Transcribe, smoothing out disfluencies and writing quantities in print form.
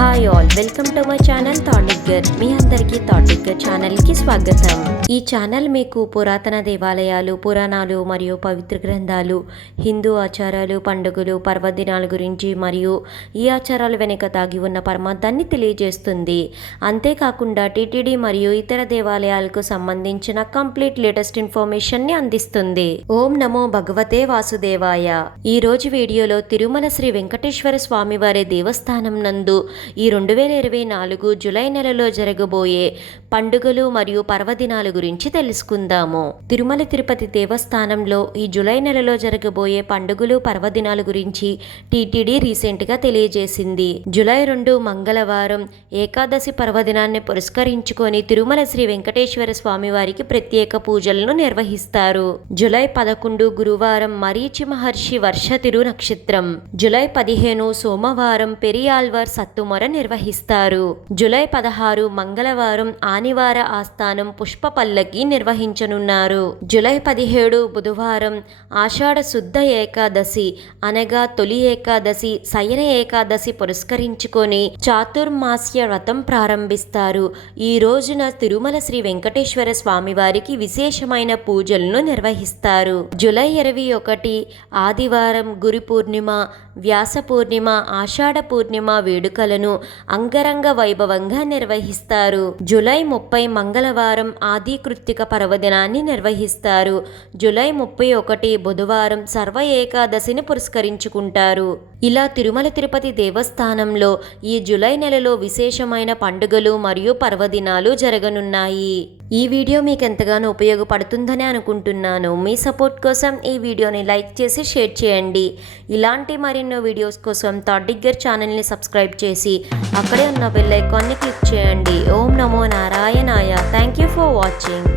Hi all, welcome to my channel Thatiggar. మీ అందరికీ థాటిగ్గర్ ఛానల్కి స్వాగతం. ఈ ఛానల్ మీకు పురాతన దేవాలయాలు, పురాణాలు మరియు పవిత్ర గ్రంథాలు, హిందూ ఆచారాలు, పండుగలు, పర్వదినాల గురించి మరియు ఈ ఆచారాల వెనుక దాగి ఉన్న పరమార్థాన్ని తెలియజేస్తుంది. అంతేకాకుండా టీటీడీ మరియు ఇతర దేవాలయాలకు సంబంధించిన కంప్లీట్ లేటెస్ట్ ఇన్ఫర్మేషన్ని అందిస్తుంది. ఓం నమో భగవతే వాసుదేవాయ. ఈ రోజు వీడియోలో తిరుమల శ్రీ వెంకటేశ్వర స్వామి వారి దేవస్థానం నందు ఈ 2024 జూలై నెలలో జరగబోయే పండుగలు మరియు పర్వదినాల గురించి తెలుసుకుందాము. తిరుమల తిరుపతి దేవస్థానంలో ఈ జూలై నెలలో జరగబోయే పండుగలు పర్వదినాల గురించి టీటీడీ రీసెంట్గా తెలియజేసింది. జూలై 2 మంగళవారం ఏకాదశి పర్వదినాన్ని పురస్కరించుకొని తిరుమల శ్రీ వెంకటేశ్వర స్వామి వారికి ప్రత్యేక పూజలను నిర్వహిస్తారు. జూలై 11 గురువారం మరీచి మహర్షి వర్ష తిరు నక్షత్రం. జూలై 15 సోమవారం పెరియాల్వార్ సత్తుమొర నిర్వహిస్తారు. జూలై 16 మంగళవారం ఆనివార ఆస్థానం పుష్ప పల్లకి నిర్వహించనున్నారు. జూలై 17 బుధవారం ఆషాఢ శుద్ధ ఏకాదశి అనగా తొలి ఏకాదశి, శయన ఏకాదశి పురస్కరించుకొని చాతుర్మాస్య వ్రతం ప్రారంభిస్తారు. ఈ రోజున తిరుమల శ్రీ వెంకటేశ్వర స్వామి వారికి విశేషమైన పూజలను నిర్వహిస్తారు. జూలై 21 ఆదివారం గురు పూర్ణిమ, వ్యాస పూర్ణిమ, ఆషాఢ పూర్ణిమ వేడుకలను అంగరంగ వైభవంగా నిర్వహిస్తారు. జూలై 30 మంగళవారం ఆది కృత్తిక పర్వదినాన్ని నిర్వహిస్తారు. జూలై 31 బుధవారం సర్వ ఏకాదశిని పురస్కరించుకుంటారు. ఇలా తిరుమల తిరుపతి దేవస్థానంలో ఈ జూలై నెలలో విశేషమైన పండుగలు మరియు పర్వదినాలు జరగనున్నాయి. ఈ వీడియో మీకు ఎంతగానో ఉపయోగపడుతుందని అనుకుంటున్నాను. మీ సపోర్ట్ కోసం ఈ వీడియోని లైక్ చేసి షేర్ చేయండి. ఇలాంటి మరెన్నో వీడియోస్ కోసం థాటిగ్గర్ ఛానల్ని సబ్స్క్రైబ్ చేసి అక్కడే ఉన్న బెల్ ఐకాన్ని క్లిక్ చేయండి. ఓం నమో నారాయణాయ. Thank you for watching.